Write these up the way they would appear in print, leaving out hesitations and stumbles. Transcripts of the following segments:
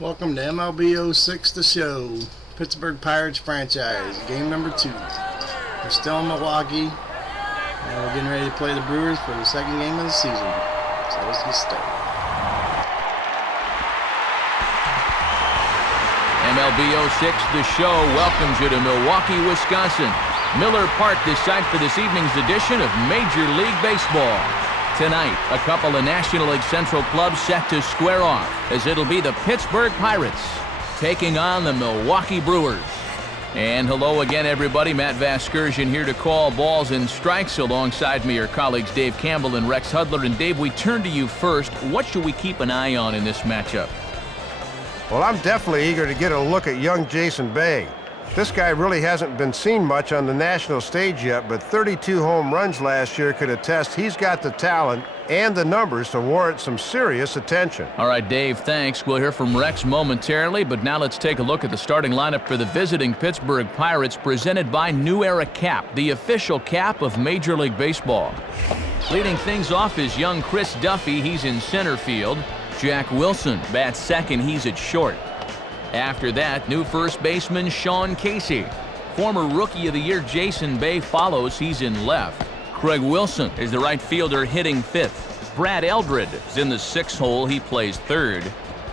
Welcome to MLB 06 The Show, Pittsburgh Pirates franchise, game number 2. We're still in Milwaukee, and we're getting ready to play the Brewers for the second game of the season. So let's get started. MLB 06 The Show welcomes you to Milwaukee, Wisconsin. Miller Park, the site for this evening's edition of Major League Baseball. Tonight, a couple of National League Central clubs set to square off, as it'll be the Pittsburgh Pirates taking on the Milwaukee Brewers. And hello again, everybody. Matt Vasgersian here to call balls and strikes. Alongside me are colleagues Dave Campbell and Rex Hudler. And Dave, we turn to you first. What should we keep an eye on in this matchup? Well, I'm definitely eager to get a look at young Jason Bay. This guy really hasn't been seen much on the national stage yet, but 32 home runs last year could attest he's got the talent and the numbers to warrant some serious attention. All right, Dave, thanks. We'll hear from Rex momentarily, but now let's take a look at the starting lineup for the visiting Pittsburgh Pirates, presented by New Era Cap, the official cap of Major League Baseball. Leading things off is young Chris Duffy. He's in center field. Jack Wilson bats second. He's at short. After that, new first baseman Sean Casey. Former Rookie of the Year Jason Bay follows. He's in left. Craig Wilson is the right fielder hitting fifth. Brad Eldred is in the sixth hole. He plays third.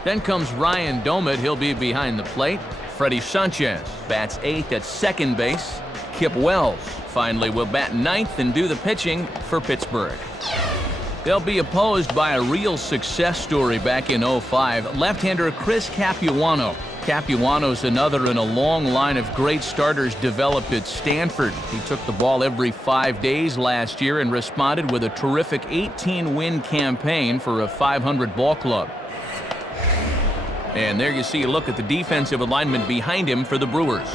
Then comes Ryan Domit. He'll be behind the plate. Freddie Sanchez bats eighth at second base. Kip Wells finally will bat ninth and do the pitching for Pittsburgh. They'll be opposed by a real success story back in '05, left-hander Chris Capuano. Capuano's another in a long line of great starters developed at Stanford. He took the ball every 5 days last year and responded with a terrific 18-win campaign for a .500 ball club. And there you see a look at the defensive alignment behind him for the Brewers.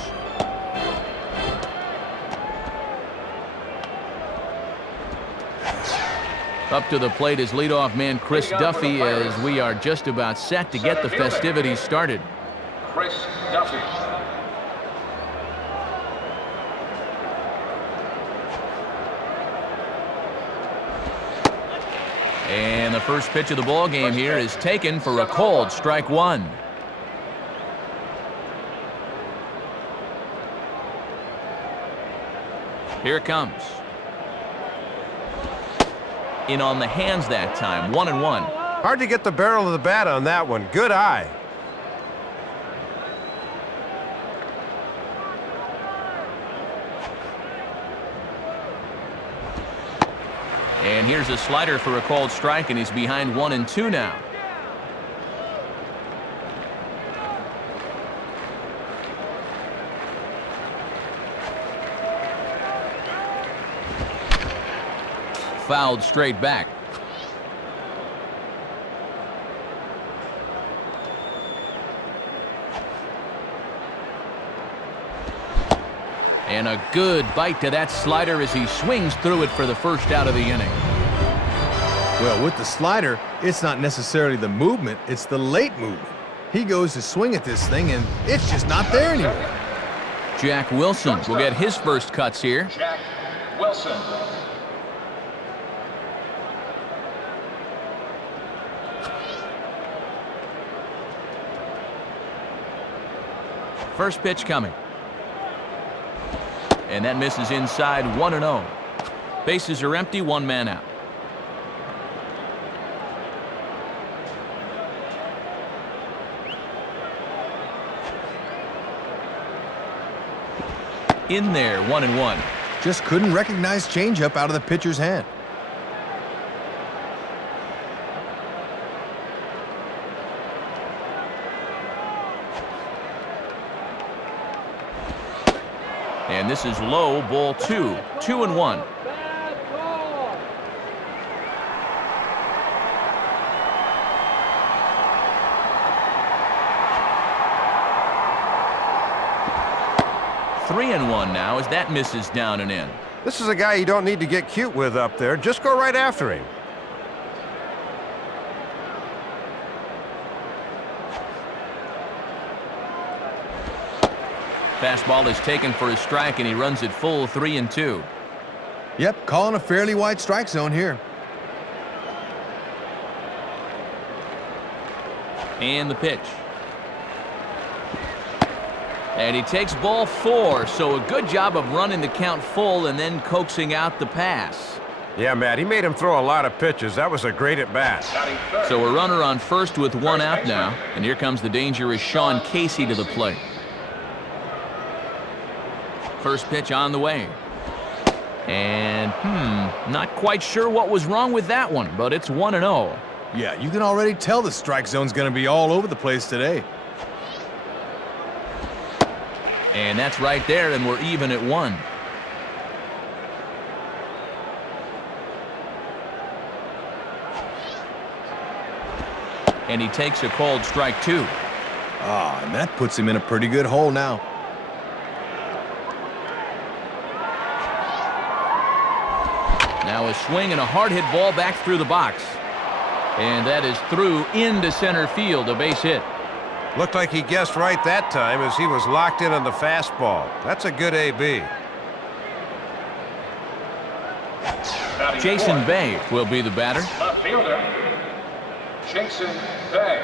Up to the plate is leadoff man Chris Duffy, as we are just about set to get the festivities started. Chris Duffy. And the first pitch of the ball game here is taken for a called strike one. Here it comes. In on the hands that time, 1-1. Hard to get the barrel of the bat on that one. Good eye. And here's a slider for a called strike, and he's behind 1-2 now. Fouled straight back. And a good bite to that slider as he swings through it for the first out of the inning. Well, with the slider, it's not necessarily the movement, it's the late movement. He goes to swing at this thing, and it's just not there anymore. Jack Wilson will get his first cuts here. Jack Wilson. First pitch coming. And that misses inside, 1-0. Bases are empty, one man out. In there, 1-1. Just couldn't recognize changeup out of the pitcher's hand. And this is low, ball 2, 2-1. Three and one now as that misses down and in. This is a guy you don't need to get cute with up there. Just go right after him. Fastball is taken for a strike, and he runs it full, 3-2. Yep, calling a fairly wide strike zone here. And the pitch. And he takes ball 4, so a good job of running the count full and then coaxing out the pass. Yeah, Matt, he made him throw a lot of pitches. That was a great at-bat. So a runner on first with 1 out now, and here comes the dangerous Sean Casey to the plate. First pitch on the way. And, not quite sure what was wrong with that one, but it's 1-0. Yeah, you can already tell the strike zone's going to be all over the place today. And that's right there, and we're even at 1. And he takes a called strike 2. And that puts him in a pretty good hole now. Now a swing and a hard hit ball back through the box. And that is through into center field, a base hit. Looked like he guessed right that time as he was locked in on the fastball. That's a good AB. Jason Bay will be the batter. Left fielder, Jason Bay.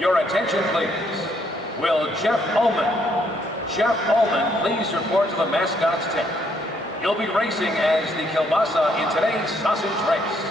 Your attention, please. Will Jeff Ullman please report to the mascot's tent? He'll be racing as the kielbasa in today's sausage race.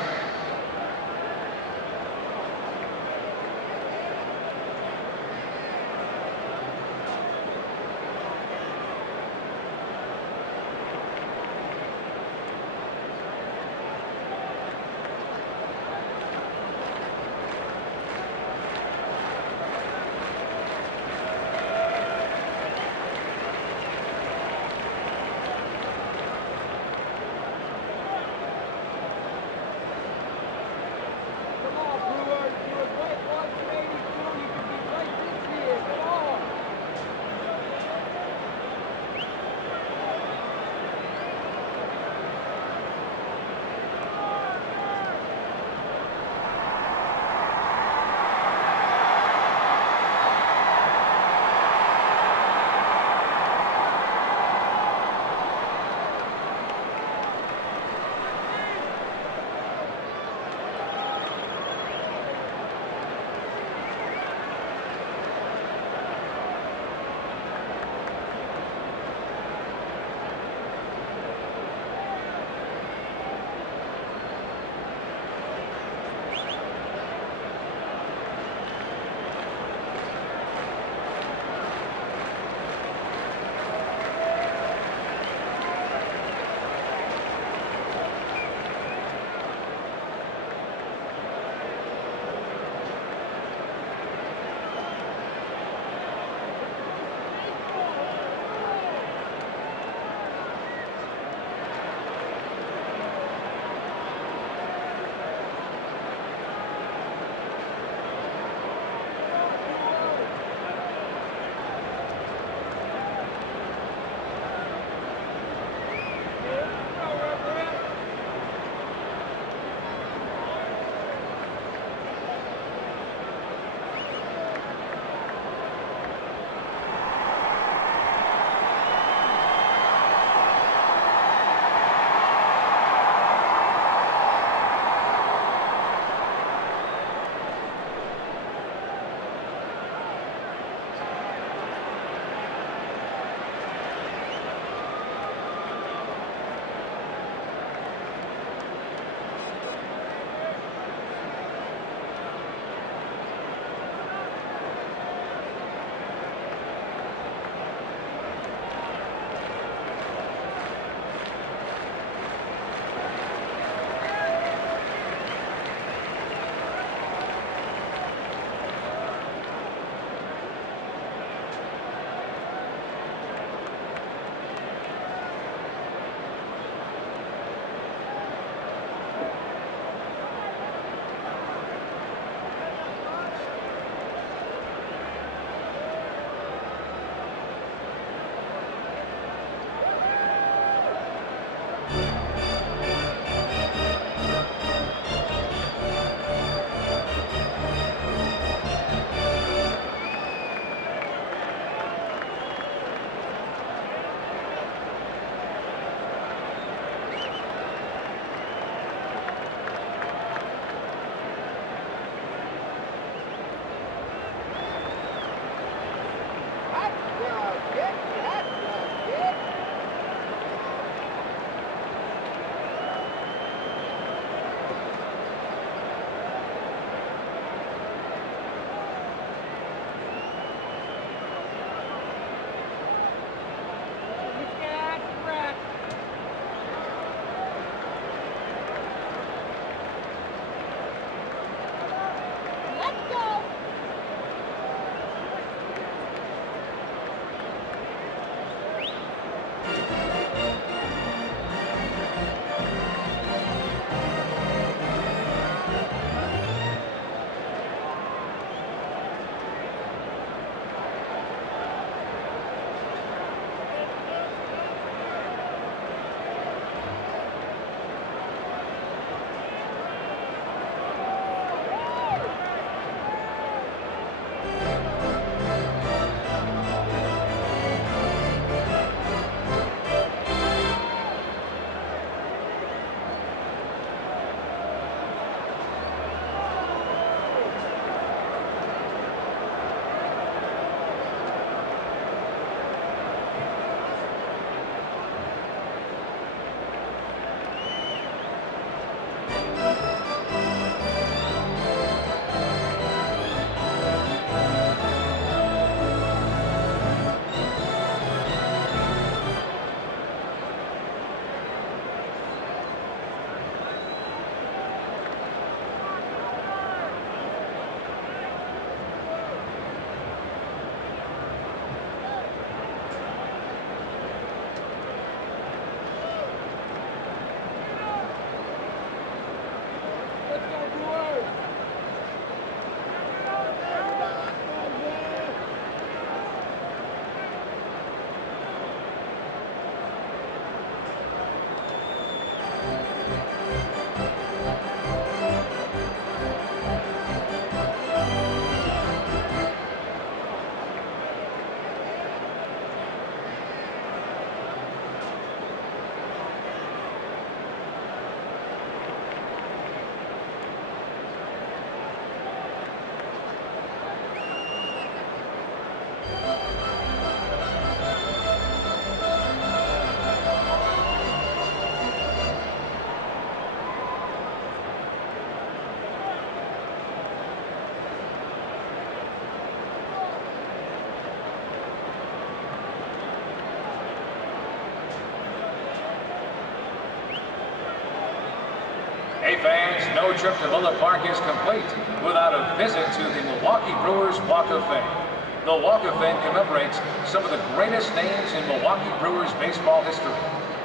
Hey fans, no trip to Miller Park is complete without a visit to the Milwaukee Brewers Walk of Fame. The Walk of Fame commemorates some of the greatest names in Milwaukee Brewers baseball history,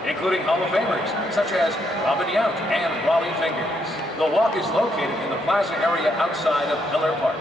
including Hall of Famers such as Robin Yount and Raleigh Fingers. The walk is located in the plaza area outside of Miller Park.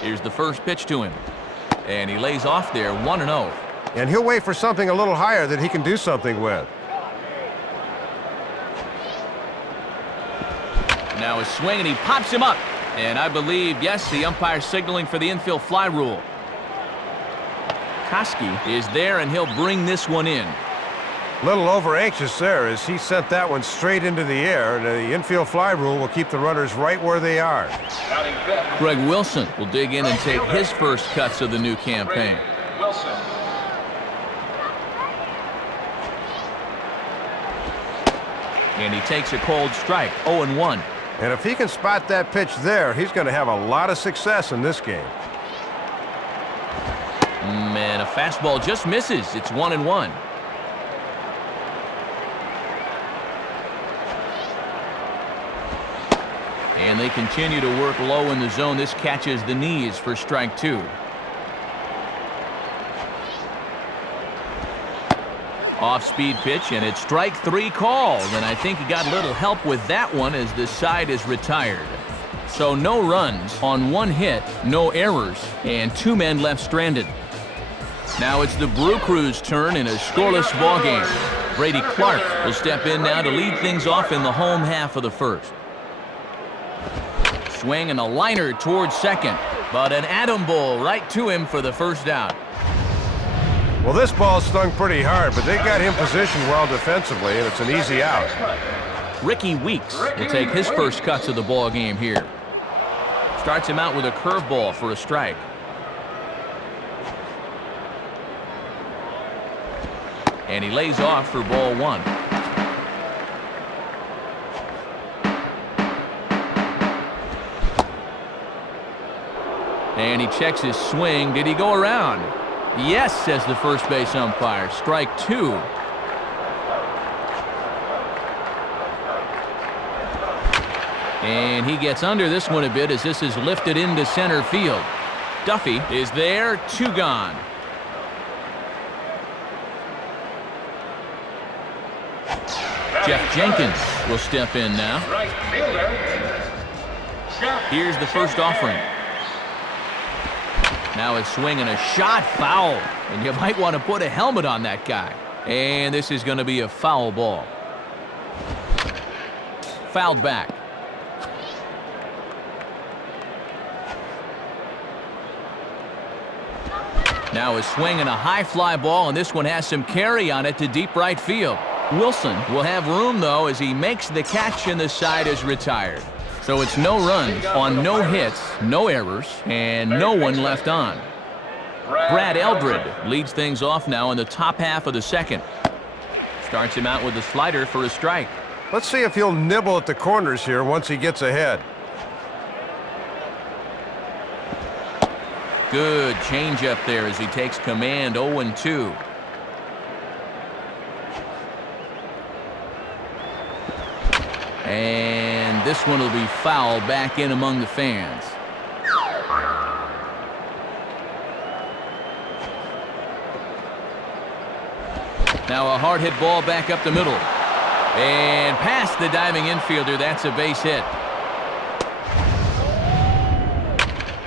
Here's the first pitch to him. And he lays off there, 1-0. And he'll wait for something a little higher that he can do something with. Now a swing, and he pops him up. And I believe, yes, the umpire signaling for the infield fly rule. Koski is there, and he'll bring this one in. Little over-anxious there as he sent that one straight into the air, and the infield fly rule will keep the runners right where they are. Greg Wilson will dig in and take his first cuts of the new campaign. Wilson. And he takes a cold strike, 0-1. And if he can spot that pitch there, he's going to have a lot of success in this game. And a fastball just misses. It's 1-1. And they continue to work low in the zone. This catches the knees for strike 2. Off-speed pitch, and it's strike 3 called. And I think he got a little help with that one as the side is retired. So no runs on 1 hit, no errors, and 2 men left stranded. Now it's the Brew Crew's turn in a scoreless ball game. Brady Clark will step in now to lead things off in the home half of the first. Swing and a liner towards second, but an Atom Bowl right to him for the first out. Well, this ball stung pretty hard, but they got him positioned well defensively, and it's an easy out. Ricky Weeks will take his first cuts of the ball game here. Starts him out with a curveball for a strike. And he lays off for ball 1. And he checks his swing. Did he go around? Yes, says the first base umpire. Strike 2. And he gets under this one a bit as this is lifted into center field. Duffy is there, 2 gone. Jeff Jenkins will step in now. Right fielder. Here's the first offering. Now a swing and a shot, foul. And you might want to put a helmet on that guy. And this is going to be a foul ball. Fouled back. Now a swing and a high fly ball, and this one has some carry on it to deep right field. Wilson will have room, though, as he makes the catch and the side is retired. So it's no runs on no hits, no errors, and no one left on. Brad Eldred leads things off now in the top half of the second. Starts him out with a slider for a strike. Let's see if he'll nibble at the corners here once he gets ahead. Good changeup there as he takes command, 0-2. And this one will be foul back in among the fans. Now a hard hit ball back up the middle. And past the diving infielder, that's a base hit.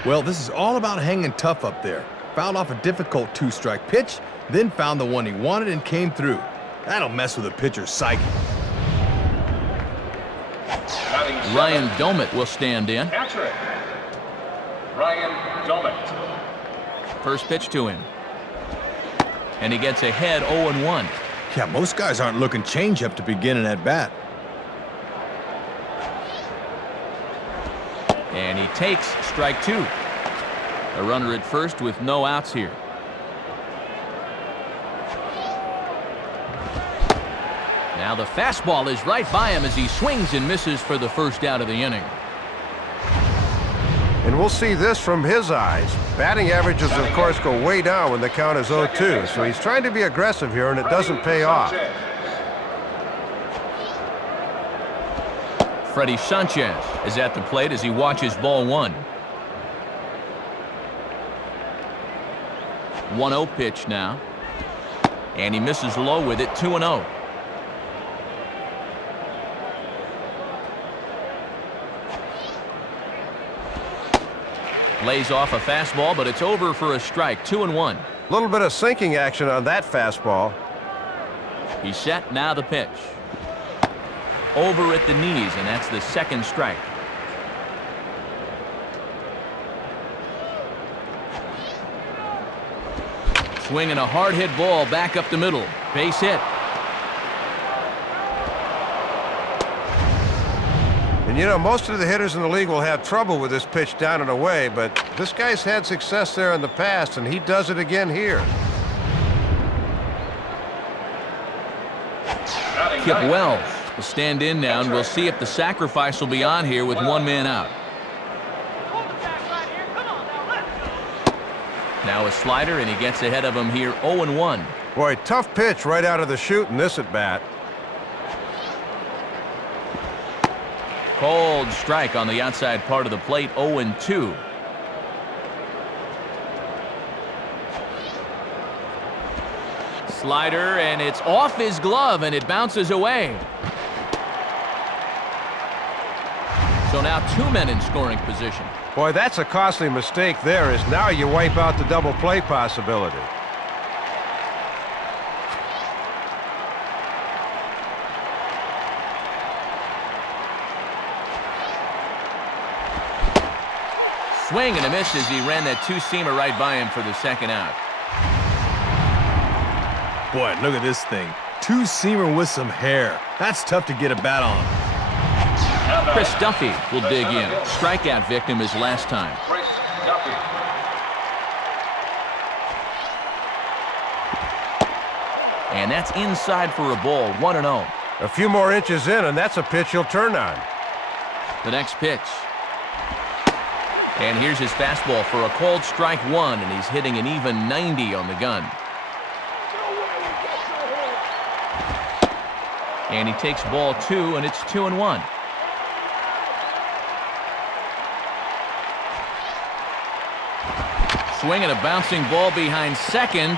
Well, this is all about hanging tough up there. Fouled off a difficult 2-strike pitch, then found the one he wanted and came through. That'll mess with a pitcher's psyche. Ryan Domit will stand in. Catcher. Ryan Domit. First pitch to him. And he gets ahead 0-1. Yeah, most guys aren't looking changeup to begin an at-bat. And he takes strike 2. A runner at first with no outs here. Now the fastball is right by him as he swings and misses for the first out of the inning. And we'll see this from his eyes. Batting averages, of course, go way down when the count is 0-2. So he's trying to be aggressive here, and it doesn't pay off. Freddie Sanchez is at the plate as he watches ball 1. 1-0 pitch now. And he misses low with it, 2-0. Lays off a fastball, but it's over for a strike. 2-1. A little bit of sinking action on that fastball. He's set. Now the pitch. Over at the knees, and that's the second strike. Swinging a hard hit ball back up the middle. Base hit. And you know, most of the hitters in the league will have trouble with this pitch down and away, but this guy's had success there in the past, and he does it again here. Kip Wells will stand in now, and we'll see if the sacrifice will be on here with one man out. Now a slider, and he gets ahead of him here. 0-1. Boy, tough pitch right out of the chute in this at-bat. Cold strike on the outside part of the plate. 0-2. Slider, and it's off his glove, and it bounces away. So now two men in scoring position. Boy, that's a costly mistake there, as now you wipe out the double play possibility. Swing and a miss as he ran that two-seamer right by him for the second out. Boy, look at this thing. Two-seamer with some hair. That's tough to get a bat on. Chris Duffy will dig in. Strikeout victim his last time. Chris Duffy. And that's inside for a ball. 1-0. A few more inches in, and that's a pitch he'll turn on. The next pitch. And here's his fastball for a called strike one, and he's hitting an even 90 on the gun. And he takes ball two, and it's 2-1. Swinging a bouncing ball behind second.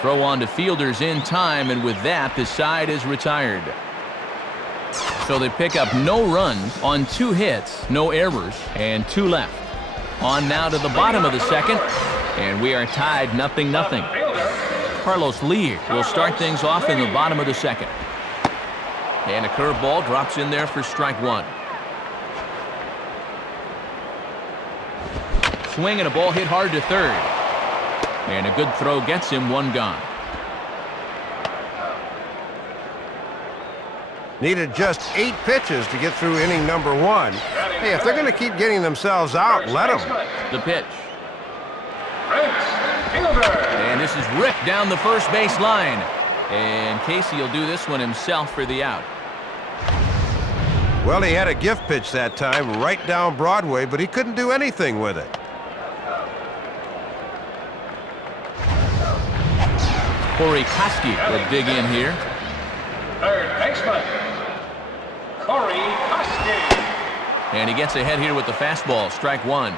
Throw on to fielders in time, and with that, the side is retired. So they pick up no runs on 2 hits, no errors, and 2 left. On now to the bottom of the second, and we are tied 0-0. Carlos Lee will start things off in the bottom of the second. And a curveball drops in there for strike one. Swing and a ball hit hard to third. And a good throw gets him one gone. Needed just 8 pitches to get through inning number 1. Hey, if they're going to keep getting themselves out, let them. The pitch. And this is ripped down the first base line. And Casey will do this one himself for the out. Well, he had a gift pitch that time right down Broadway, but he couldn't do anything with it. Corey Koski will dig in here. Third baseman, Corey Koski. And he gets ahead here with the fastball. Strike one.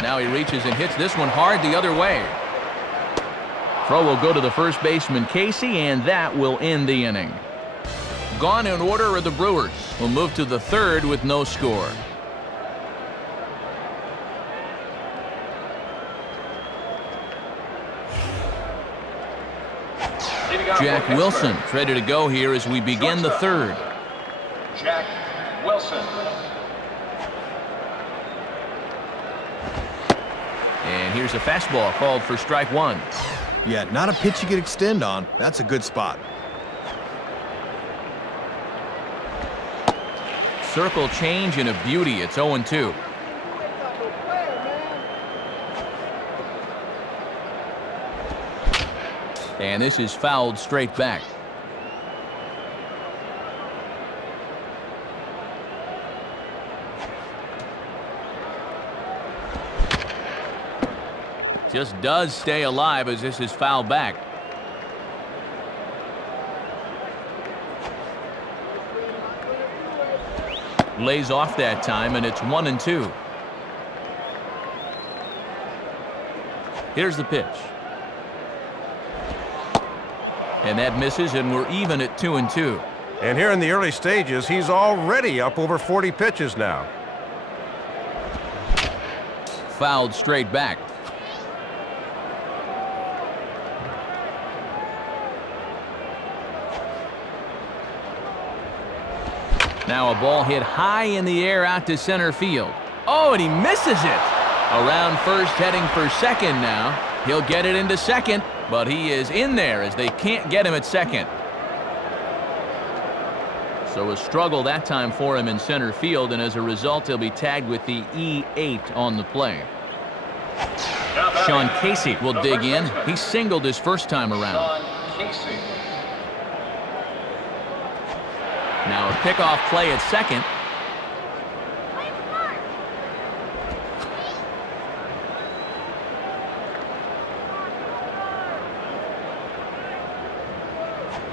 Now he reaches and hits this one hard the other way. Throw will go to the first baseman, Casey, and that will end the inning. Gone in order are the Brewers. Will move to the third with no score. Jack Wilson ready to go here as we begin the third. Jack Wilson. And here's a fastball called for strike one. Yeah, not a pitch you could extend on. That's a good spot. Circle change and a beauty. It's 0-2. And this is fouled straight back. Just does stay alive as this is fouled back. Lays off that time, and it's 1-2. Here's the pitch. And that misses, and we're even at 2-2. And here in the early stages, he's already up over 40 pitches now. Fouled straight back. Now a ball hit high in the air out to center field. Oh, and he misses it. Around first, heading for second now. He'll get it into second, but he is in there as they can't get him at second. So a struggle that time for him in center field, and as a result, he'll be tagged with the E8 on the play. Sean Casey will dig in. He singled his first time around. Now a pickoff play at second.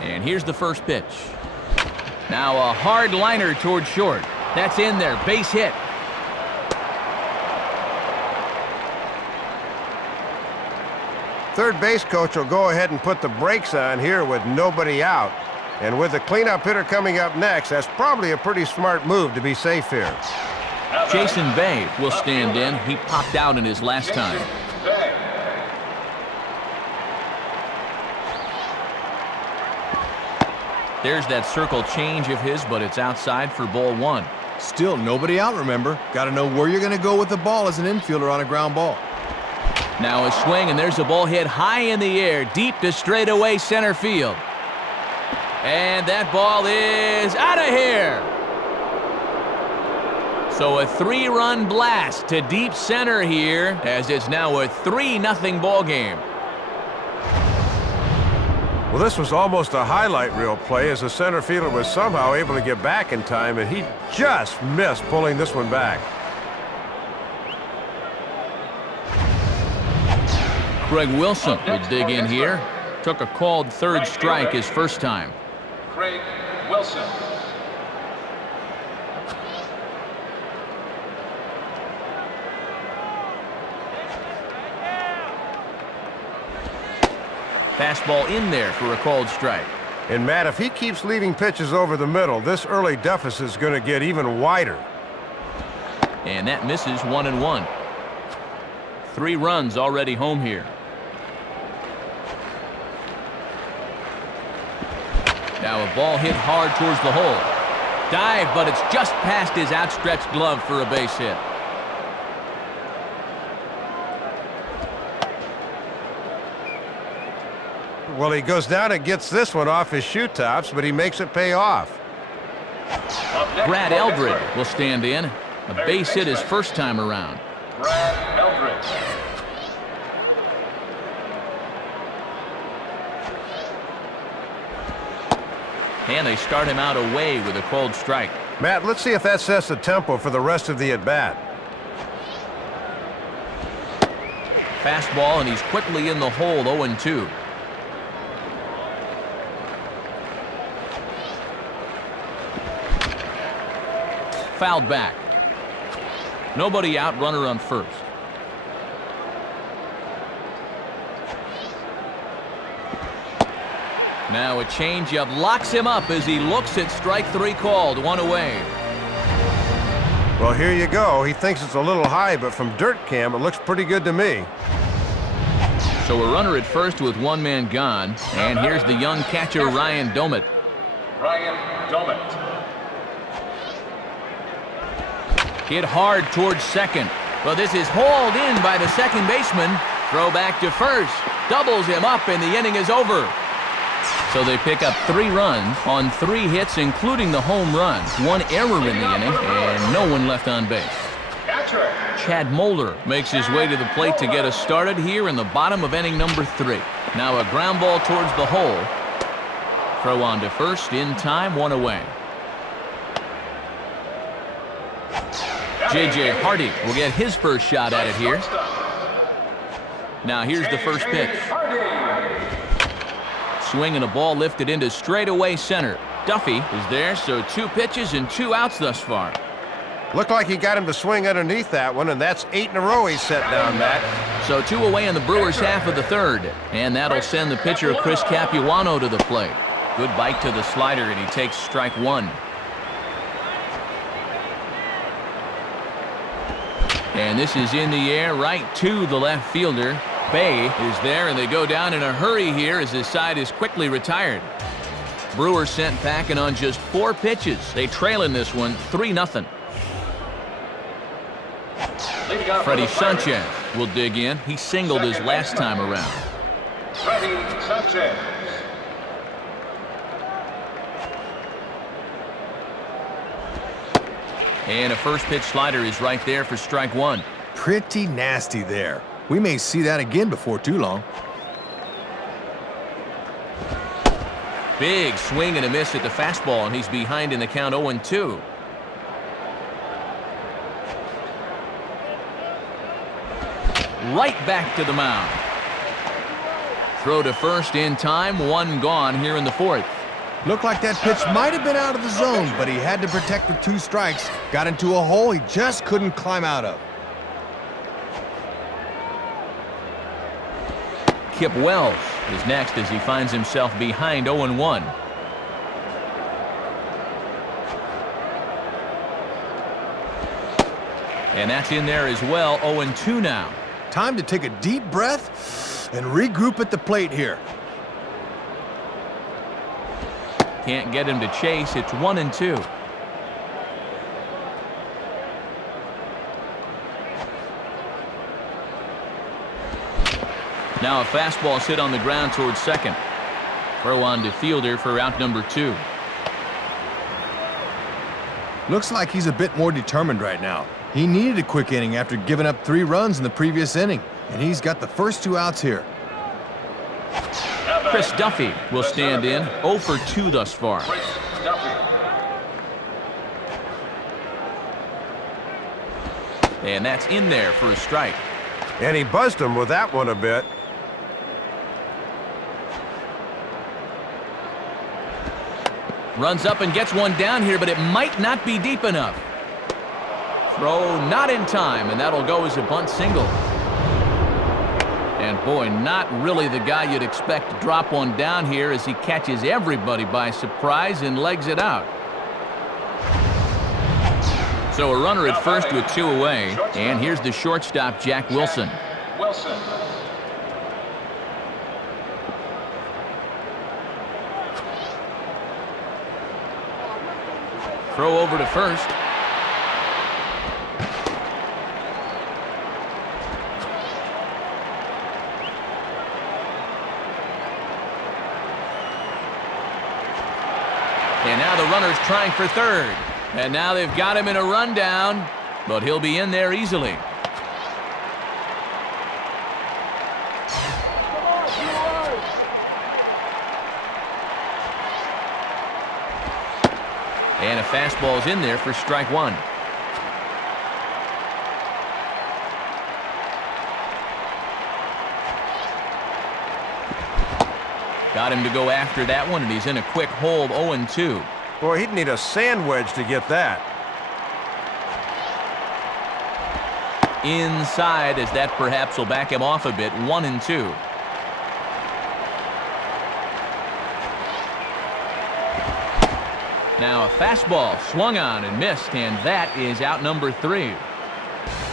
And here's the first pitch. Now a hard liner toward short. That's in there. Base hit. Third base coach will go ahead and put the brakes on here with nobody out. And with the cleanup hitter coming up next, that's probably a pretty smart move to be safe here. Jason Bay will stand in. He popped out in his last time. There's that circle change of his, but it's outside for ball one. Still nobody out, remember. Got to know where you're going to go with the ball as an infielder on a ground ball. Now a swing, and there's a ball hit high in the air, deep to straightaway center field. And that ball is out of here. So a 3-run blast to deep center here, as it's now a 3-0 ball game. Well, this was almost a highlight reel play as the center fielder was somehow able to get back in time, and he just missed pulling this one back. Craig Wilson will dig in here. Took a called third strike his first time. Craig Wilson. Fastball in there for a called strike. And Matt, if he keeps leaving pitches over the middle, this early deficit is going to get even wider. And that misses 1-1. 3 runs already home here. Now a ball hit hard towards the hole. Dive, but it's just past his outstretched glove for a base hit. Well, he goes down and gets this one off his shoe tops, but he makes it pay off. Brad Eldred will stand in. A base hit his first time around. Brad Eldred. And they start him out away with a called strike. Matt, let's see if that sets the tempo for the rest of the at-bat. Fastball, and he's quickly in the hole, 0-2. Fouled back. Nobody out, runner on first. Now a changeup locks him up as he looks at strike 3 called, 1 away. Well, here you go. He thinks it's a little high, but from dirt cam, it looks pretty good to me. So a runner at first with 1 man gone, and here's the young catcher Ryan Domit. Ryan Domit. Hit hard towards second, but this is hauled in by the second baseman. Throw back to first, doubles him up, and the inning is over. So they pick up 3 runs on 3 hits, including the home run. 1 error in the inning, and no one left on base. Chad Moeller makes his way to the plate to get us started here in the bottom of inning number 3. Now a ground ball towards the hole. Throw on to first in time, 1 away. J.J. Hardy will get his first shot at it here. Now here's the first pitch. Swing and a ball lifted into straightaway center. Duffy is there, so 2 pitches and 2 outs thus far. Looked like he got him to swing underneath that one, and that's 8 in a row he's set down, Matt. So 2 away in the Brewers' half of the third, and that'll send the pitcher Chris Capuano to the plate. Good bite to the slider, and he takes strike one. And this is in the air right to the left fielder. Bay is there, and they go down in a hurry here as his side is quickly retired. Brewers sent packing on just 4 pitches. They trail in this one 3-0. Freddie Sanchez will dig in. He singled his last time around. Freddie Sanchez. And a first pitch slider is right there for strike one. Pretty nasty there. We may see that again before too long. Big swing and a miss at the fastball, and he's behind in the count 0-2. Right back to the mound. Throw to first in time, 1 gone here in the 4th. Looked like that pitch might have been out of the zone, but he had to protect with 2 strikes. Got into a hole he just couldn't climb out of. Kip Wells is next as he finds himself behind 0-1. And that's in there as well, 0-2 now. Time to take a deep breath and regroup at the plate here. Can't get him to chase. It's 1-2. Now a fastball hit on the ground towards second. Throw on to fielder for out number 2. Looks like he's a bit more determined right now. He needed a quick inning after giving up 3 runs in the previous inning, and he's got the first 2 outs here. Chris Duffy will stand in, 0 for 2 thus far. And that's in there for a strike. And he buzzed him with that one a bit. Runs up and gets one down here, but it might not be deep enough. Throw not in time, and that'll go as a bunt single. And boy, not really the guy you'd expect to drop one down here as he catches everybody by surprise and legs it out. So a runner at first with 2 away, and here's the shortstop, Jack Wilson. Throw over to first. And now the runner's trying for third. And now they've got him in a rundown, but he'll be in there easily. And a fastball's in there for strike one. Got him to go after that one, and he's in a quick hold, 0-2. Boy, he'd need a sand wedge to get that. Inside, as that perhaps will back him off a bit, 1-2. Now a fastball swung on and missed, and that is out number 3.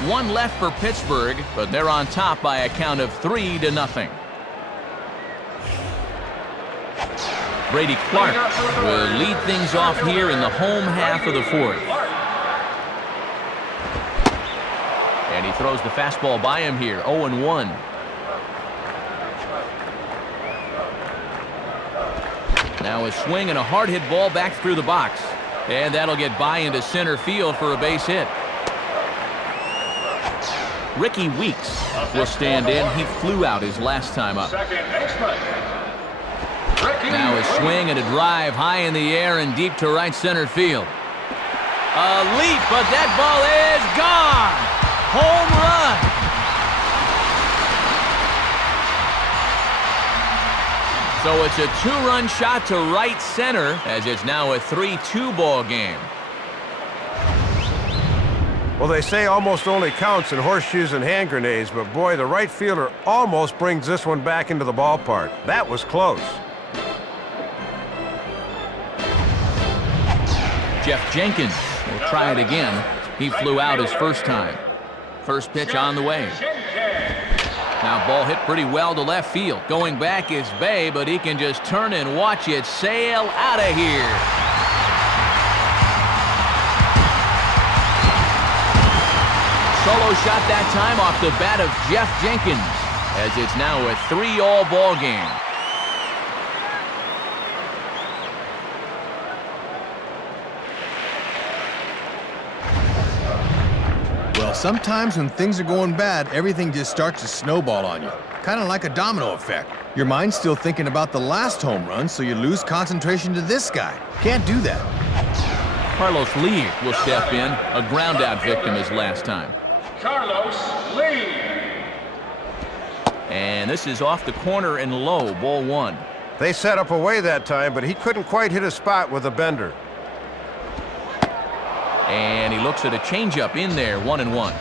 1 left for Pittsburgh, but they're on top by a count of 3-0. Brady Clark will lead things off here in the home half of the 4th. And he throws the fastball by him here, 0-1. Now a swing and a hard hit ball back through the box. And that'll get by into center field for a base hit. Ricky Weeks will stand in. He flew out his last time up. Now a swing and a drive high in the air and deep to right center field. A leap, but that ball is gone. Home run. So it's a 2-run shot to right center as it's now a 3-2 ball game. Well, they say almost only counts in horseshoes and hand grenades, but boy, the right fielder almost brings this one back into the ballpark. That was close. Jeff Jenkins will try it again. He flew out his first time. First pitch on the way. Now ball hit pretty well to left field. Going back is Bay, but he can just turn and watch it sail out of here. Solo shot that time off the bat of Jeff Jenkins, as it's now a 3-all ball game. Well, sometimes when things are going bad, everything just starts to snowball on you. Kind of like a domino effect. Your mind's still thinking about the last home run, so you lose concentration to this guy. Can't do that. Carlos Lee will step in, a ground-out victim his last time. Carlos Lee. And this is off the corner and low, ball 1. They set up away that time, but he couldn't quite hit a spot with a bender. And he looks at a changeup in there, 1-1.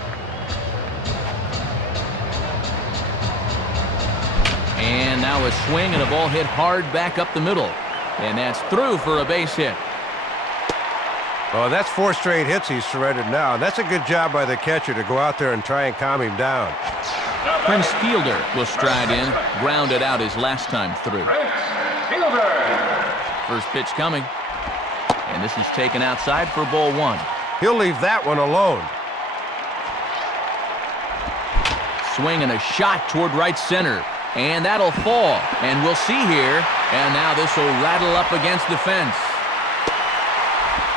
And now a swing and a ball hit hard back up the middle. And that's through for a base hit. Oh, that's 4 straight hits he's surrendered now. That's a good job by the catcher to go out there and try and calm him down. Prince Fielder will stride in, grounded out his last time through. Fielder. First pitch coming. And this is taken outside for ball 1. He'll leave that one alone. Swing and a shot toward right center. And that'll fall. And we'll see here. And now this will rattle up against the fence.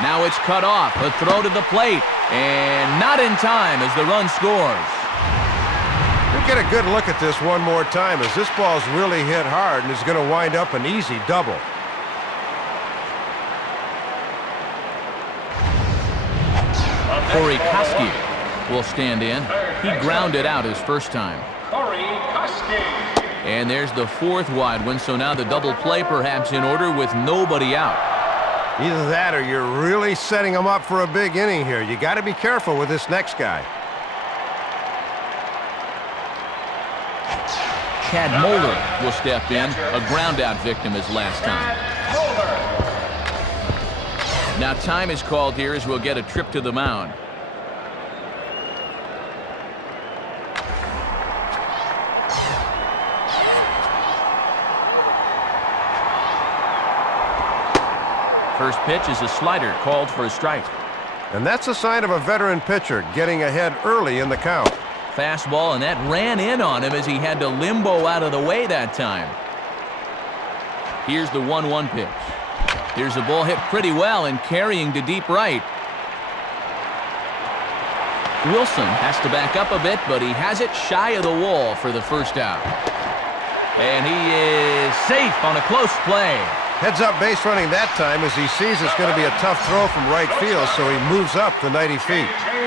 Now it's cut off. A throw to the plate. And not in time as the run scores. We'll get a good look at this one more time, as this ball's really hit hard and is going to wind up an easy double. Corey Koski will stand in. He grounded out his first time. Corey Koski. And there's the 4th wide one, so now the double play perhaps in order with nobody out. Either that or you're really setting him up for a big inning here. You got to be careful with this next guy. Chad Moeller will step in, a ground-out victim his last time. Now time is called here as we'll get a trip to the mound. First pitch is a slider called for a strike. And that's a sign of a veteran pitcher getting ahead early in the count. Fastball, and that ran in on him as he had to limbo out of the way that time. Here's the 1-1 pitch. Here's a ball hit pretty well and carrying to deep right. Wilson has to back up a bit, but he has it shy of the wall for the first out. And he is safe on a close play. Heads up base running that time as he sees it's going to be a tough throw from right field, so he moves up the 90 feet.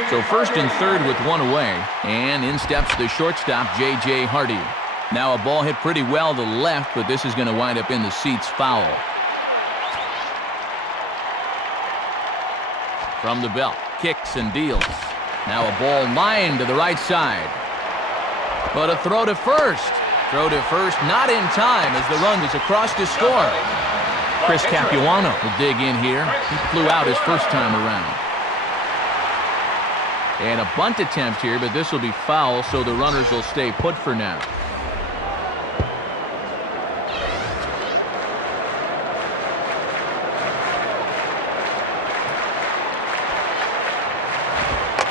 So first and third with one away, and in steps the shortstop, J.J. Hardy. Now a ball hit pretty well to left, but this is going to wind up in the seats foul. From the belt, kicks and deals. Now a ball lined to the right side. But a throw to first. Throw to first, not in time as the run is across to score. Chris Capuano will dig in here. He flew out his first time around. And a bunt attempt here, but this will be foul, so the runners will stay put for now.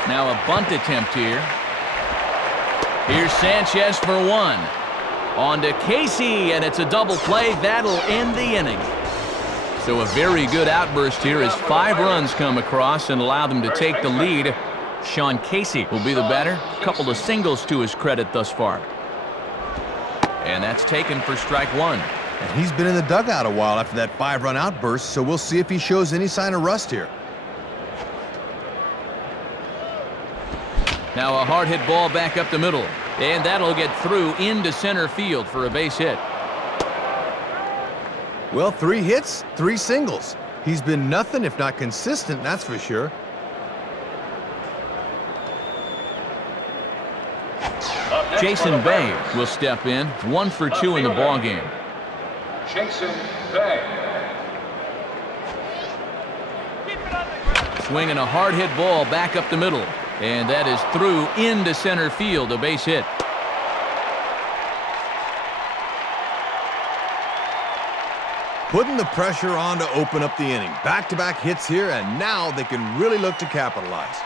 Now a bunt attempt here. Here's Sanchez for one. On to Casey, and it's a double play. That'll end the inning. So a very good outburst here as 5 runs come across and allow them to take the lead. Sean Casey will be the batter. A couple of singles to his credit thus far. And that's taken for strike one. And he's been in the dugout a while after that 5-run outburst, so we'll see if he shows any sign of rust here. Now a hard hit ball back up the middle. And that'll get through into center field for a base hit. Well, 3 hits, 3 singles. He's been nothing if not consistent, that's for sure. Jason Bay will step in, 1 for 2 in the ballgame. Jason Bay. Swinging a hard-hit ball back up the middle. And that is through into center field, a base hit. Putting the pressure on to open up the inning. Back-to-back hits here, and now they can really look to capitalize.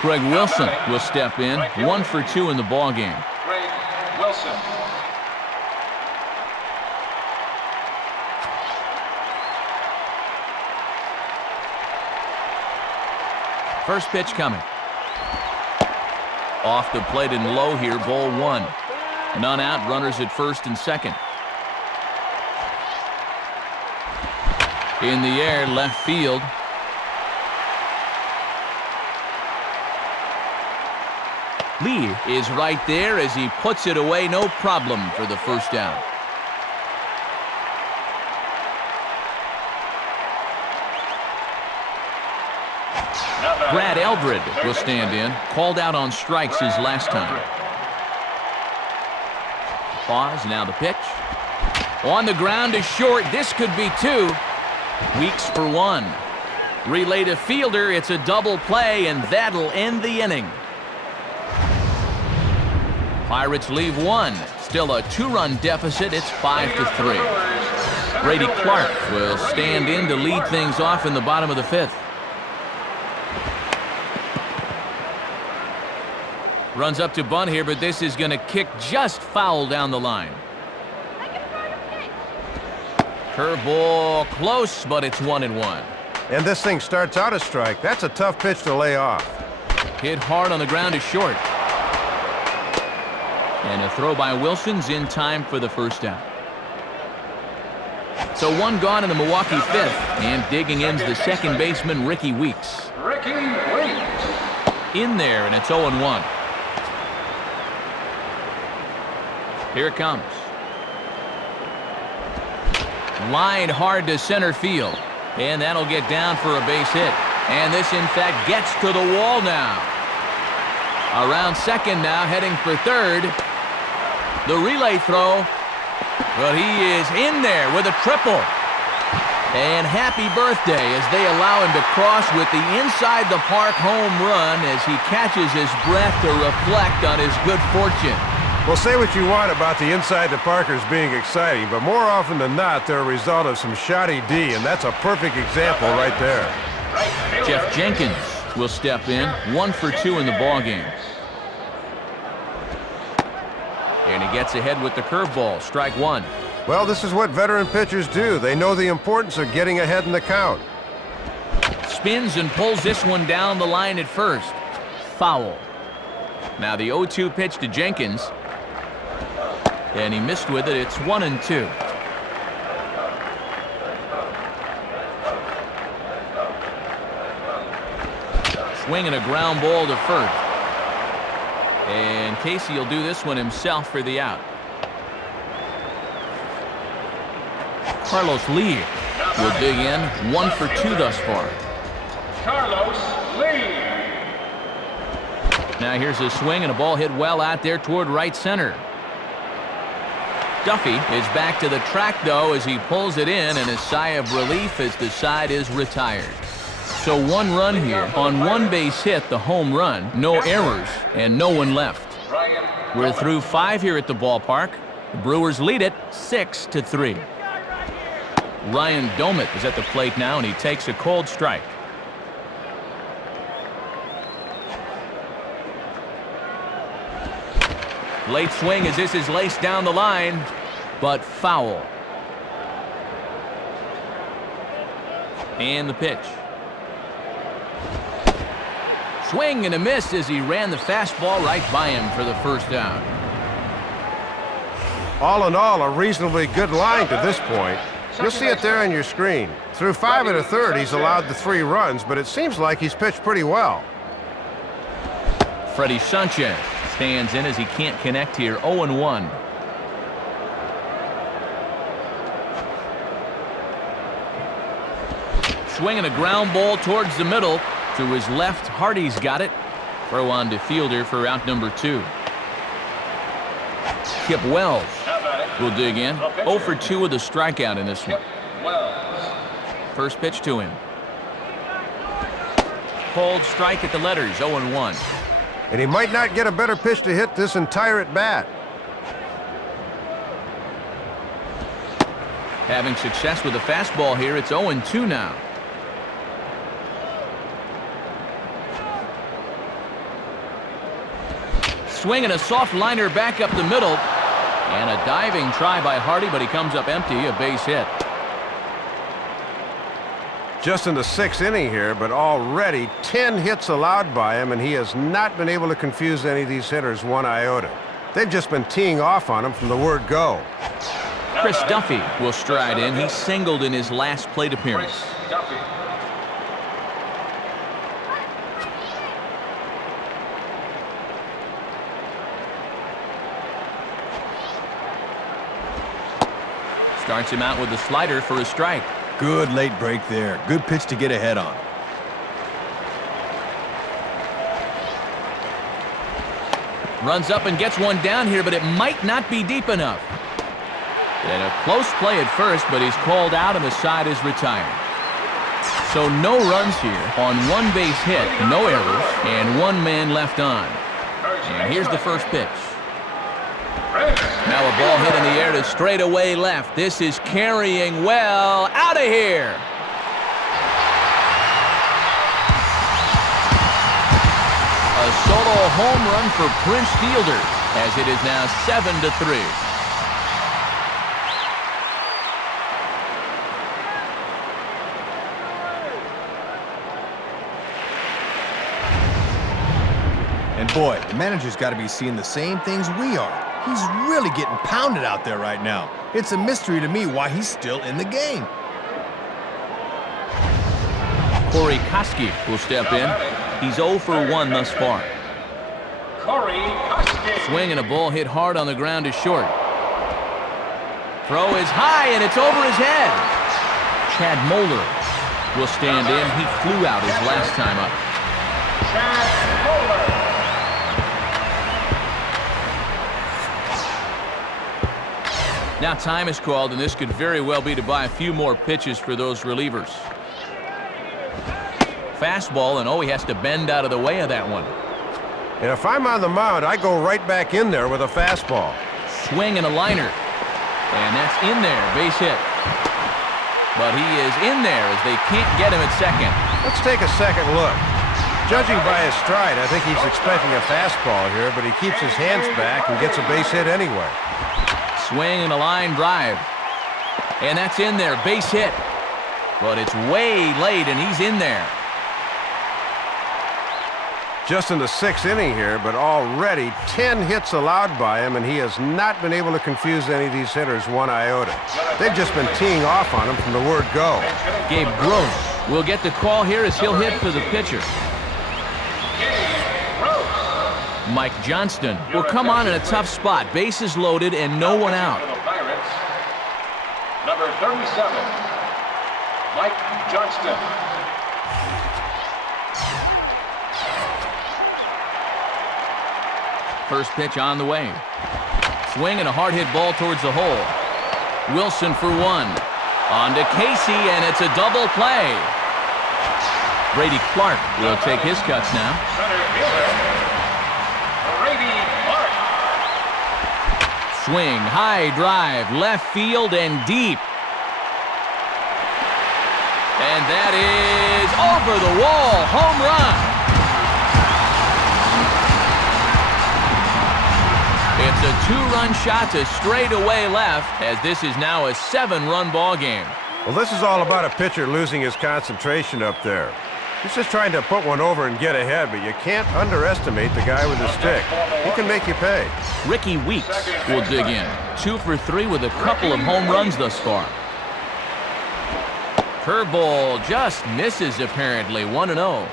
Craig Wilson will step in, 1 for 2 in the ballgame. Craig Wilson. First pitch coming. Off the plate and low here, ball 1. None out, runners at first and second. In the air, left field. Lee is right there as he puts it away, no problem for the first down. Brad Eldred will stand in, called out on strikes his last time. Pause, now the pitch. On the ground is short, this could be 2. Weeks for 1. Relay to fielder, it's a double play, and that'll end the inning. Pirates leave 1. Still a 2-run deficit, it's 5-3. Brady Clark will stand in to lead things off in the bottom of the 5th. Runs up to bunt here, but this is going to kick just foul down the line. Curveball close, but it's 1-1. And this thing starts out a strike. That's a tough pitch to lay off. Hit hard on the ground is short. And a throw by Wilson's in time for the first down. So 1 gone in the Milwaukee 5th, and digging in's the second baseman, Ricky Weeks. Ricky Weeks. In there, and it's 0-1. Here it comes. Line hard to center field. And that'll get down for a base hit. And this, in fact, gets to the wall now. Around second now, heading for third. The relay throw. But he is in there with a triple. And happy birthday as they allow him to cross with the inside the park home run as he catches his breath to reflect on his good fortune. Well, say what you want about the inside the Parkers being exciting, but more often than not, they're a result of some shoddy D, and that's a perfect example right there. Jeff Jenkins will step in, 1 for 2 in the ballgame. And he gets ahead with the curveball, strike 1. Well, this is what veteran pitchers do. They know the importance of getting ahead in the count. Spins and pulls this one down the line at first. Foul. Now the 0-2 pitch to Jenkins. And he missed with it. It's 1-2. Swinging a ground ball to first. And Casey will do this one himself for the out. Carlos Lee will dig in, 1 for 2 thus far. Carlos Lee. Now here's a swing and a ball hit well out there toward right center. Duffy is back to the track, though, as he pulls it in, and a sigh of relief as the side is retired. So 1 run here on 1 base hit, the home run, no errors, and no one left. We're through 5 here at the ballpark. The Brewers lead it 6-3. Ryan Domit is at the plate now, and he takes a cold strike. Late swing as this is laced down the line, but foul. And the pitch. Swing and a miss as he ran the fastball right by him for the first down. All in all, a reasonably good line to this point. You'll see it there on your screen. Through 5 1/3, he's allowed the 3 runs, but it seems like he's pitched pretty well. Freddie Sanchez stands in as he can't connect here, 0-1. Swinging a ground ball towards the middle. To his left, Hardy's got it. Throw on to fielder for out number 2. Kip Wells will dig in. 0 for 2 with a strikeout in this one. First pitch to him. called strike at the letters, 0-1. And he might not get a better pitch to hit this entire at-bat. Having success with the fastball here, it's 0-2 now. Swinging a soft liner back up the middle. And a diving try by Hardy, but he comes up empty, a base hit. Just in the 6th inning here, but already 10 hits allowed by him, and he has not been able to confuse any of these hitters one iota. They've just been teeing off on him from the word go. Chris Duffy will stride in. He singled in his last plate appearance. Starts him out with the slider for a strike. Good late break there. Good pitch to get ahead on. Runs up and gets one down here, but it might not be deep enough. And a close play at first, but he's called out and the side is retired. So no runs here on one base hit, no errors, and one man left on. And here's the first pitch. Now a ball hit in the air to straightaway left. This is carrying well. Out of here. A solo home run for Prince Fielder, as it is now 7-3. And boy, the manager's got to be seeing the same things we are. He's really getting pounded out there right now. It's a mystery to me why he's still in the game. Corey Koski will step in. He's 0 for 1 thus far. Swing and a ball hit hard on the ground to short. Throw is high and it's over his head. Chad Moeller will stand in. He flew out his last time up. Now time is called, and this could very well be to buy a few more pitches for those relievers. Fastball, and he has to bend out of the way of that one. And if I'm on the mound, I go right back in there with a fastball. Swing and a liner. And that's in there, base hit. But he is in there as they can't get him at second. Let's take a second look. Judging by his stride, I think he's expecting a fastball here, but he keeps his hands back and gets a base hit anyway. Swing and a line drive. And that's in there, base hit. But it's way late, and he's in there. Just in the 6th inning here, but already 10 hits allowed by him, and he has not been able to confuse any of these hitters one iota. They've just been teeing off on him from the word go. Gabe Gross will get the call here as he'll hit for the pitcher. Mike Johnston will come on in a tough spot. Bases loaded and no one out. Number 37, Mike Johnston. First pitch on the way. Swing and a hard hit ball towards the hole. Wilson for one. On to Casey, and it's a double play. Brady Clark will take his cuts now. Center fielder, Brady Clark. Swing, high drive, left field and deep. And that is over the wall, home run. It's a 2-run shot to straightaway left, as this is now a 7-run ball game. Well, this is all about a pitcher losing his concentration up there. He's just trying to put one over and get ahead, but you can't underestimate the guy with the stick. He can make you pay. Ricky Weeks will dig in. 2 for 3 with a couple of home runs thus far. Curveball just misses apparently, 1-0.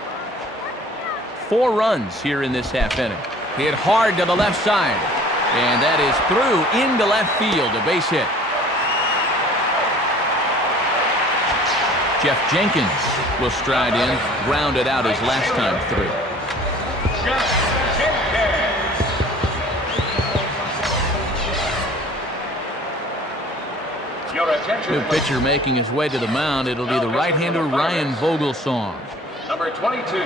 4 runs here in this half inning. Hit hard to the left side. And that is through into left field, a base hit. Jeff Jenkins will stride in, grounded out his last time through. Your attention, New pitcher making his way to the mound. It'll be the right-hander Ryan Vogelsong. Number 22.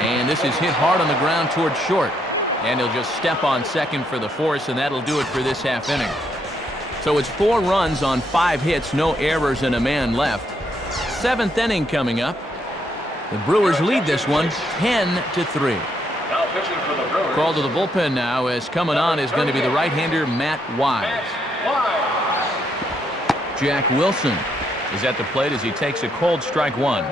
And this is hit hard on the ground towards short. And he'll just step on second for the force, and that'll do it for this half inning. So it's 4 runs on 5 hits, no errors, and a man left. 7th inning coming up. The Brewers lead this one 10-3. Now pitching for the Brewers. Call to the bullpen now, as coming on is going to be the right-hander Matt Wise. Jack Wilson is at the plate as he takes a cold strike 1.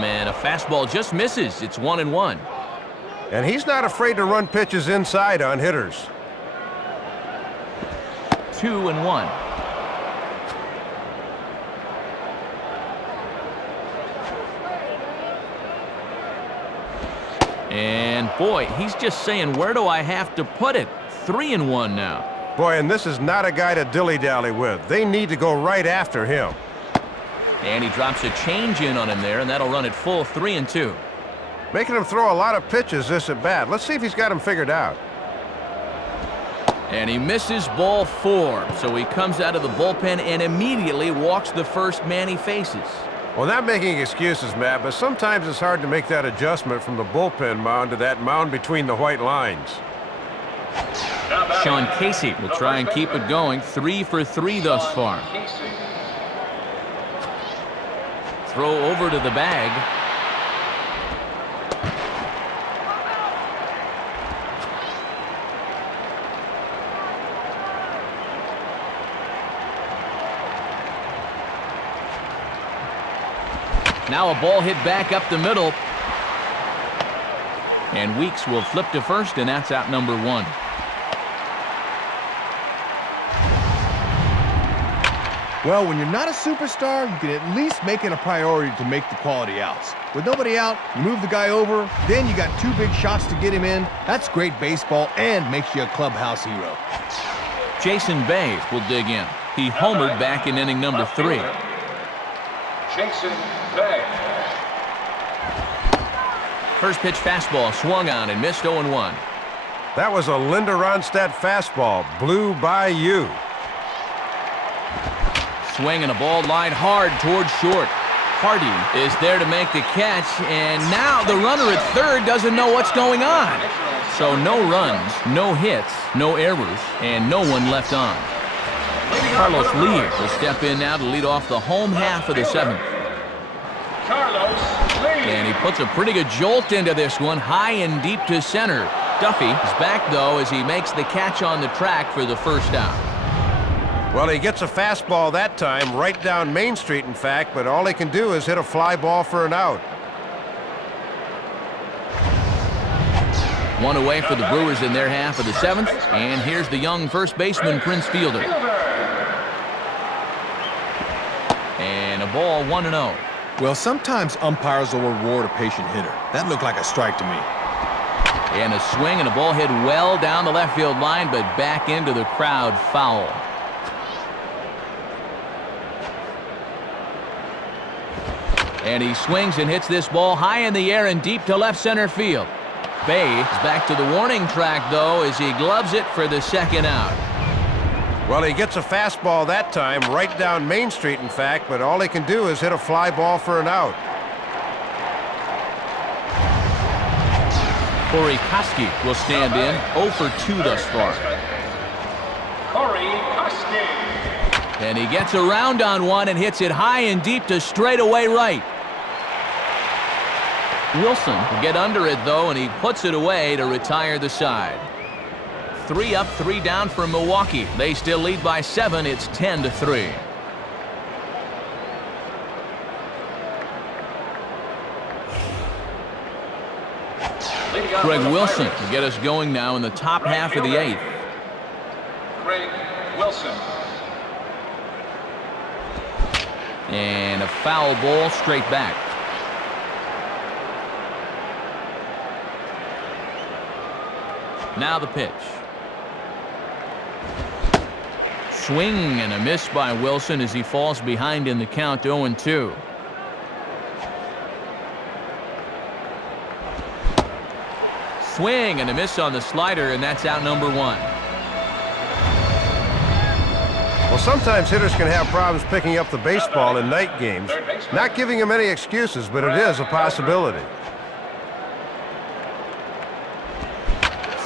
Man, a fastball just misses. It's 1-1. And he's not afraid to run pitches inside on hitters. 2-1. And boy, he's just saying, where do I have to put it? 3-1 now. Boy, and this is not a guy to dilly-dally with. They need to go right after him. And he drops a change in on him there, and that'll run it full 3-2. Making him throw a lot of pitches this at bat. Let's see if he's got him figured out. And he misses ball 4, so he comes out of the bullpen and immediately walks the first man he faces. Well, not making excuses, Matt, but sometimes it's hard to make that adjustment from the bullpen mound to that mound between the white lines. Sean Casey will try and keep it going. 3 for 3 thus far. Throw over to the bag. Now a ball hit back up the middle. And Weeks will flip to first, and that's out number 1. Well, when you're not a superstar, you can at least make it a priority to make the quality outs. With nobody out, you move the guy over, then you got 2 big shots to get him in. That's great baseball and makes you a clubhouse hero. Jason Bay will dig in. He homered back in inning number 3. Jason Bay. First pitch fastball swung on and missed 0-1. That was a Linda Ronstadt fastball. Blew by you. Swing and a ball line hard towards short. Hardy is there to make the catch, and now the runner at third doesn't know what's going on. So no runs, no hits, no errors, and no one left on. Carlos Lee will step in now to lead off the home half of the 7th. Carlos Lee. And he puts a pretty good jolt into this one, high and deep to center. Duffy is back, though, as he makes the catch on the track for the first out. Well, he gets a fastball that time, right down Main Street, in fact, but all he can do is hit a fly ball for an out. 1 away for the Brewers in their half of the 7th, and here's the young first baseman, Prince Fielder. And a ball 1-0. Well, sometimes umpires will reward a patient hitter. That looked like a strike to me. And a swing and a ball hit well down the left field line, but back into the crowd, foul. And he swings and hits this ball high in the air and deep to left center field. Bay is back to the warning track, though, as he gloves it for the second out. Well, he gets a fastball that time, right down Main Street, in fact, but all he can do is hit a fly ball for an out. Corey Koski will stand in, 0 for 2 thus far. Corey Koski. And he gets around on one and hits it high and deep to straightaway right. Wilson will get under it, though, and he puts it away to retire the side. 3 up, 3 down for Milwaukee. They still lead by 7. It's 10-3. Greg Wilson will get us going now in the top half of the 8th. Greg Wilson. And a foul ball straight back. Now the pitch. Swing and a miss by Wilson as he falls behind in the count, 0-2. Swing and a miss on the slider, and that's out number 1. Well, sometimes hitters can have problems picking up the baseball in night games. Not giving him any excuses, but it is a possibility.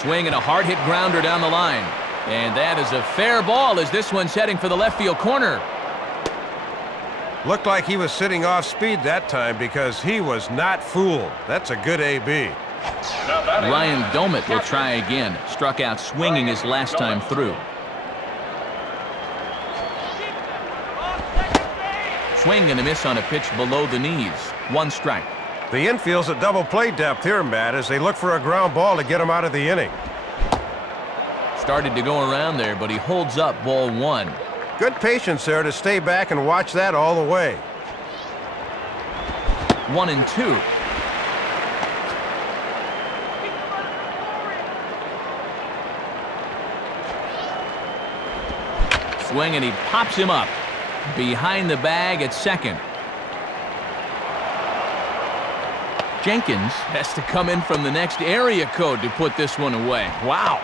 Swing and a hard-hit grounder down the line. And that is a fair ball as this one's heading for the left field corner. Looked like he was sitting off speed that time because he was not fooled. That's a good AB. Ryan Domit will try again. Struck out swinging his last time through. Swing and a miss on a pitch below the knees. 1 strike. The infield's at double play depth here, Matt, as they look for a ground ball to get him out of the inning. Started to go around there, but he holds up ball 1. Good patience there to stay back and watch that all the way. 1-2. Swing and he pops him up. Behind the bag at second. Jenkins has to come in from the next area code to put this one away. Wow.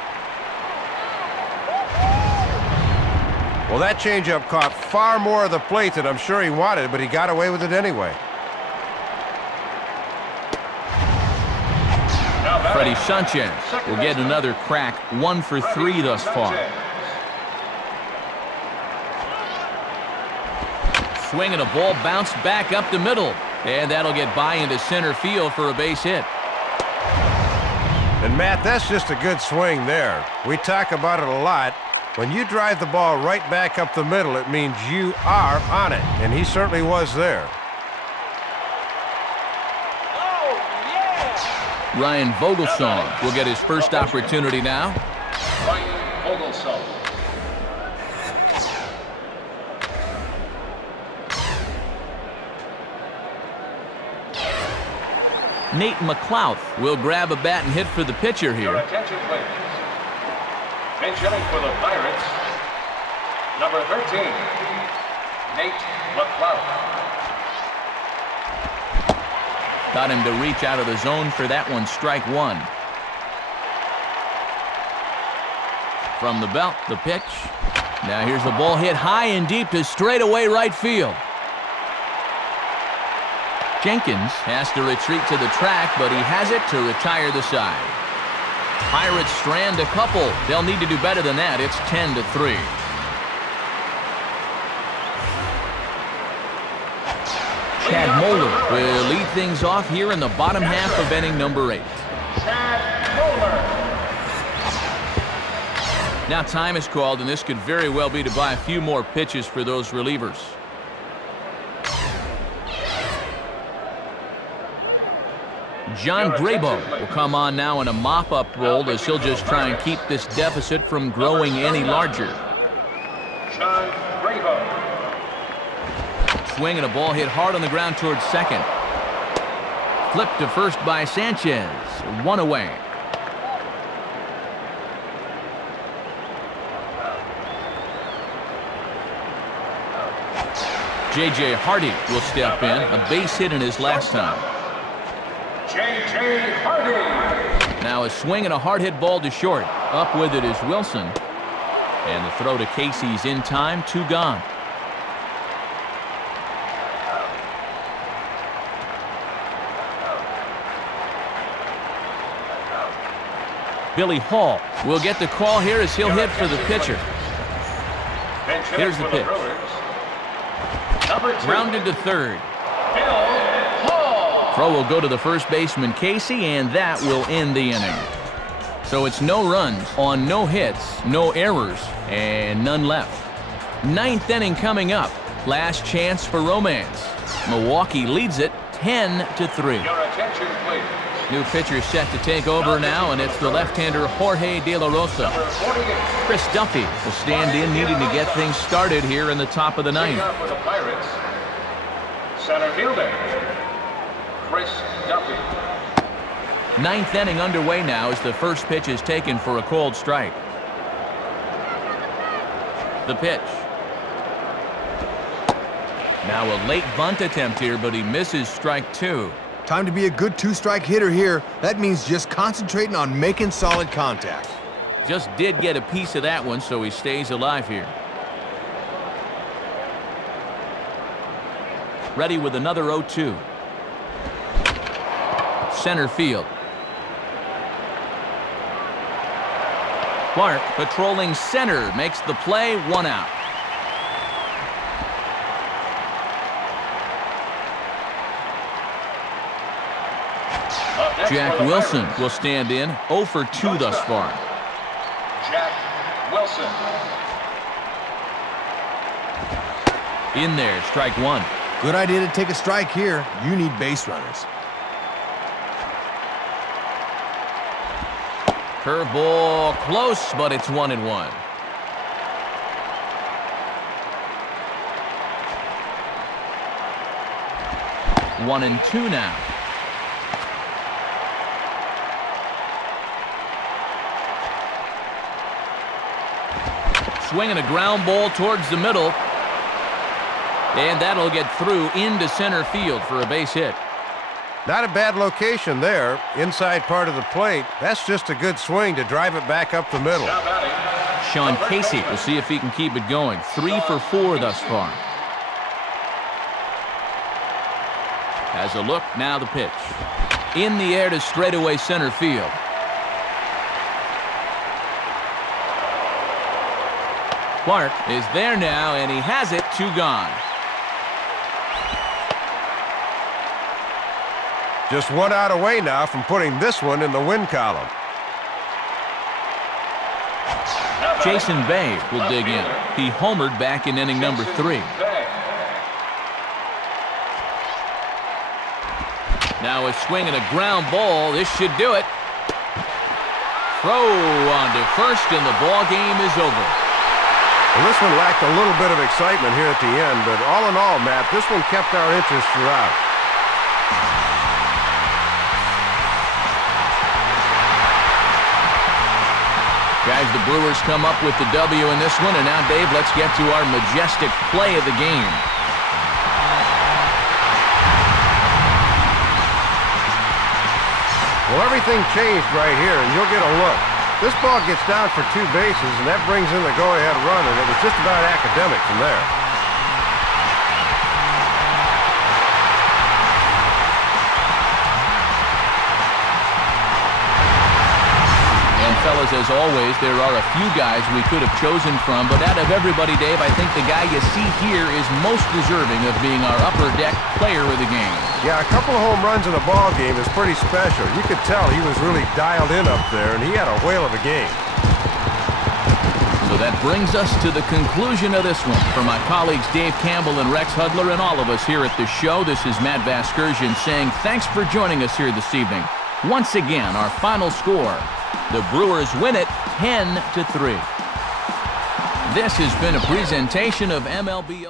Well, that changeup caught far more of the plate than I'm sure he wanted, but he got away with it anyway. Freddie Sanchez will get another crack. 1 for 3 thus far. Swing and a ball bounced back up the middle. And that'll get by into center field for a base hit. And, Matt, that's just a good swing there. We talk about it a lot. When you drive the ball right back up the middle, it means you are on it. And he certainly was there. Ryan Vogelsong will get his first opportunity now. Ryan Vogelsong. Nate McLouth will grab a bat and hit for the pitcher Your here. attention, please. Pinch hitting for the Pirates, number 13, Nate McLouth. Got him to reach out of the zone for that one. Strike 1. From the belt, the pitch. Now here's the ball hit high and deep to straightaway right field. Jenkins has to retreat to the track, but he has it to retire the side. Pirates strand a couple. They'll need to do better than that. It's 10-3. Chad Moeller will lead things off here in the bottom half of inning number 8. Chad Moeller. Now time is called, and this could very well be to buy a few more pitches for those relievers. John Grabo will come on now in a mop-up role as he'll just try and keep this deficit from growing any larger. John Grabo. Swing and a ball hit hard on the ground towards second. Flipped to first by Sanchez. 1 away. J.J. Hardy will step in. A base hit in his last time. J.J. Hardy. Now a swing and a hard hit ball to short. Up with it is Wilson. And the throw to Casey's in time. 2 gone. Billy Hall will get the call here as he'll hit for the pitcher. Here's the pitch. Grounded to third. Throw will go to the first baseman, Casey, and that will end the inning. So it's no runs on no hits, no errors, and none left. 9th inning coming up. Last chance for romance. Milwaukee leads it 10-3. Your attention, please. New pitcher set to take over now, and it's the left-hander Jorge De La Rosa. Number 48. Chris Duffy will stand in, needing to get things started here in the top of the 9th. Up for the Pirates. Center fielder, Chris Duffy. 9th inning underway now as the first pitch is taken for a cold strike. The pitch. Now a late bunt attempt here, but he misses strike 2. Time to be a good 2-strike hitter here. That means just concentrating on making solid contact. Just did get a piece of that one, so he stays alive here. Ready with another 0-2. Center field. Clark patrolling center makes the play, 1 out. Jack Wilson will stand in, 0 for 2 thus far. Jack Wilson. In there, strike 1. Good idea to take a strike here. You need base runners. Curveball close, but it's 1-1. One and two now. Swinging a ground ball towards the middle. And that'll get through into center field for a base hit. Not a bad location there, inside part of the plate. That's just a good swing to drive it back up the middle. Sean Casey will see if he can keep it going. 3 for 4 thus far. Has a look, now the pitch. In the air to straightaway center field. Clark is there now, and he has it, 2 gone. Just 1 out away now from putting this one in the win column. Jason Bay will dig in. He homered back in inning number 3. Now a swing and a ground ball. This should do it. Throw on to first, and the ball game is over. Well, this one lacked a little bit of excitement here at the end, but all in all, Matt, this one kept our interest throughout. Guys, the Brewers come up with the W in this one, and now, Dave, let's get to our majestic play of the game. Well, everything changed right here, and you'll get a look. This ball gets down for 2 bases, and that brings in the go-ahead run, and it was just about academic from there. Fellas, as always, there are a few guys we could have chosen from, but out of everybody, Dave, I think the guy you see here is most deserving of being our upper deck player of the game. Yeah, a couple of home runs in a ball game is pretty special. You could tell he was really dialed in up there, and he had a whale of a game. So that brings us to the conclusion of this one. For my colleagues Dave Campbell and Rex Hudler and all of us here at the show, this is Matt Vasgersian saying thanks for joining us here this evening. Once again, our final score. The Brewers win it 10-3. This has been a presentation of MLB.